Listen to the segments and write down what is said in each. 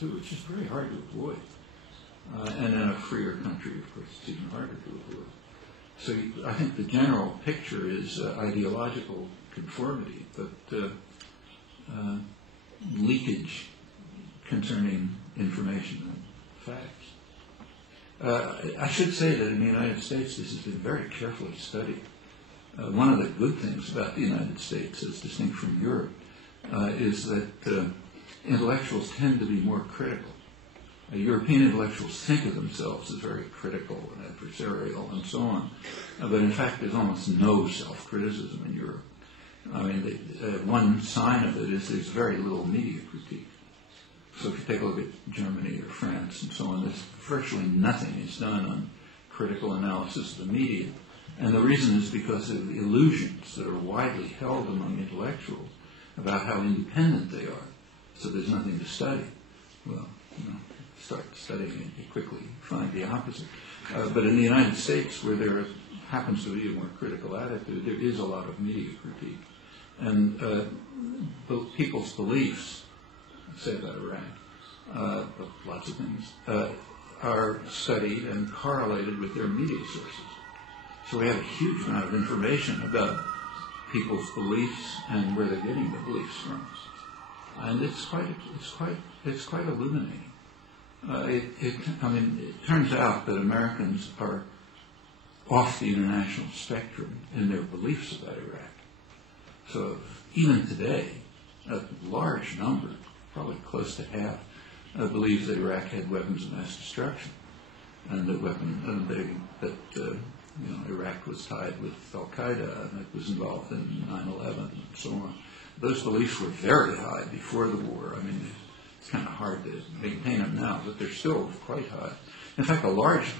too. It's just very hard to avoid. And in a freer country, of course, it's even harder to avoid. So I think the general picture is ideological conformity, but leakage concerning information and facts. I should say that in the United States, this has been very carefully studied. One of the good things about the United States, as distinct from Europe, is that intellectuals tend to be more critical. European intellectuals think of themselves as very critical and adversarial and so on, but in fact there's almost no self-criticism in Europe. I mean, one sign of it is there's very little media critique. So if you take a look at Germany or France and so on, there's virtually nothing is done on critical analysis of the media. And the reason is because of illusions that are widely held among intellectuals about how independent they are. So there's nothing to study. Well, start studying it, you quickly find the opposite. But in the United States, where there happens to be a more critical attitude, there is a lot of media critique. And people's beliefs, say about Iraq, but lots of things, are studied and correlated with their media sources. So we have a huge amount of information about people's beliefs and where they're getting the beliefs from. And it's quite illuminating. It turns out that Americans are off the international spectrum in their beliefs about Iraq. So even today, a large number, probably close to half, believes that Iraq had weapons of mass destruction, and that Iraq was tied with Al Qaeda and it was involved in 9/11 and so on. Those beliefs were very high before the war. I mean, it's kind of hard to maintain them now, but they're still quite high. In fact,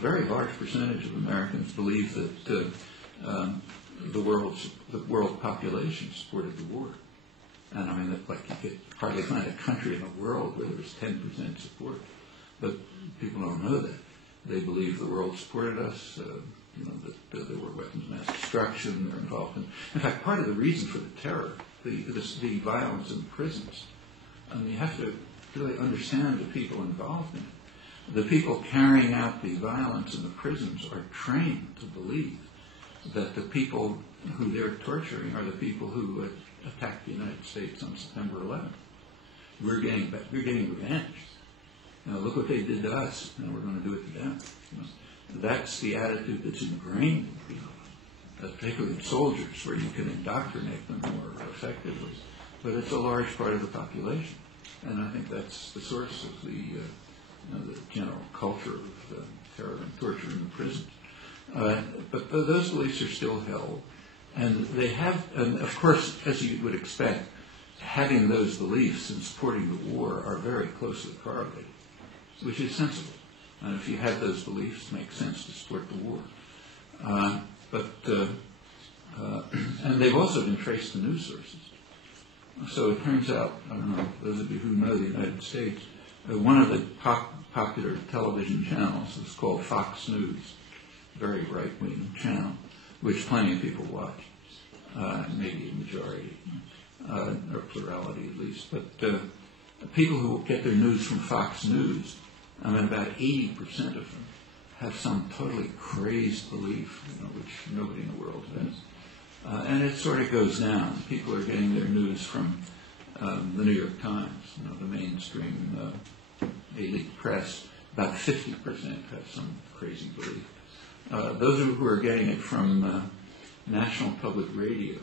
very large percentage of Americans believe that the world population supported the war. And I mean, you could hardly find a country in the world where there was 10% support. But people don't know that. They believe the world supported us, that there were weapons of mass destruction, they're involved in fact, part of the reason for the terror, the violence in the prisons, you have to really understand the people involved in it. The people carrying out the violence in the prisons are trained to believe that the people who they're torturing are the people who attacked the United States on September 11th. We're getting revenge. Look what they did to us, and we're going to do it to them. That's the attitude that's ingrained in people, particularly in soldiers, where you can indoctrinate them more effectively. But it's a large part of the population, and I think that's the source of the general culture of terror and torture in the prisons. But those beliefs are still held, and of course, as you would expect, having those beliefs and supporting the war are very closely correlated, which is sensible. And if you have those beliefs, it makes sense to support the war. And they've also been traced to news sources. So it turns out, I don't know, those of you who know the United States, one of the popular television channels is called Fox News, very right-wing channel, which plenty of people watch, maybe a majority, or plurality at least. But people who get their news from Fox News, about 80% of them have some totally crazed belief, which nobody in the world has. And it sort of goes down. People are getting their news from the New York Times, the mainstream elite press. About 50% have some crazy belief. Those who are getting it from National Public Radio,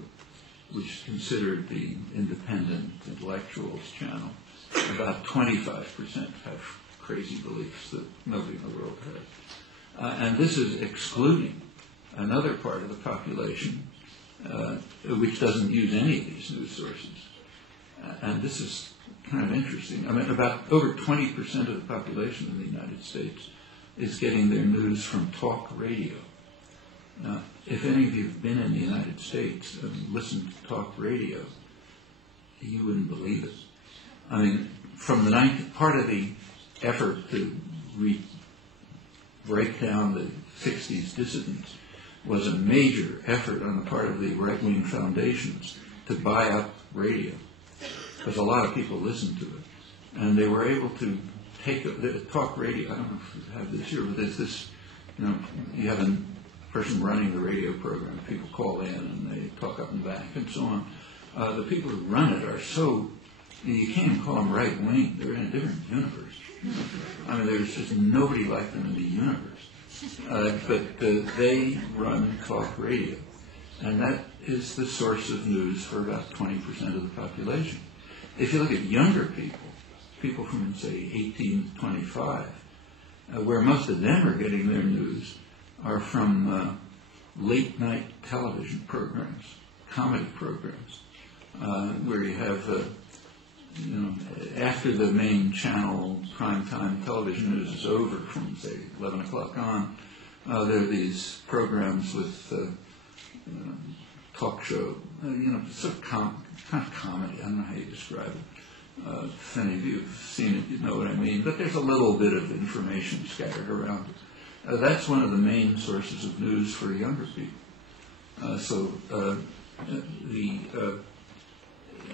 which is considered the independent intellectuals channel, about 25% have crazy beliefs that nobody in the world has. And this is excluding another part of the population which doesn't use any of these news sources. And this is kind of interesting. About over 20% of the population in the United States is getting their news from talk radio. Now, if any of you have been in the United States and listened to talk radio, you wouldn't believe it. From the part of the effort to break down the 60s dissidents was a major effort on the part of the right-wing foundations to buy up radio, because a lot of people listened to it. And they were able to take the talk radio. I don't know if you have this here, but there's this, you have a person running the radio program. People call in and they talk up and back and so on. The people who run it are so, you can't even call them right-wing. They're in a different universe. I mean, there's just nobody like them in the universe. But they run talk radio. And that is the source of news for about 20% of the population. If you look at younger people from, say, 18 to 25, where most of them are getting their news are from late-night television programs, comedy programs, where you have, after the main channel primetime television news is over from, say, 11 o'clock on, there are these programs with talk show, sort of kind of comedy. I don't know how you describe it. If any of you have seen it, you know what I mean. But there's a little bit of information scattered around it. That's one of the main sources of news for younger people. So the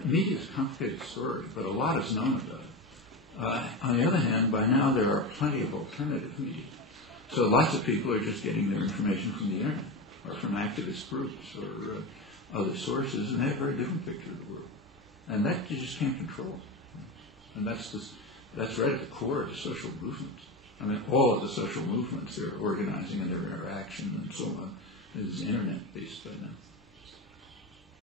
media is a complicated story, but a lot is known about it. On the other hand, by now there are plenty of alternative media. So lots of people are just getting their information from the internet or from activist groups or other sources, and they have a very different picture of the world. And that you just can't control. And that's right at the core of the social movements. I mean, all of the social movements, their organizing and their interaction and so on, is internet-based by now.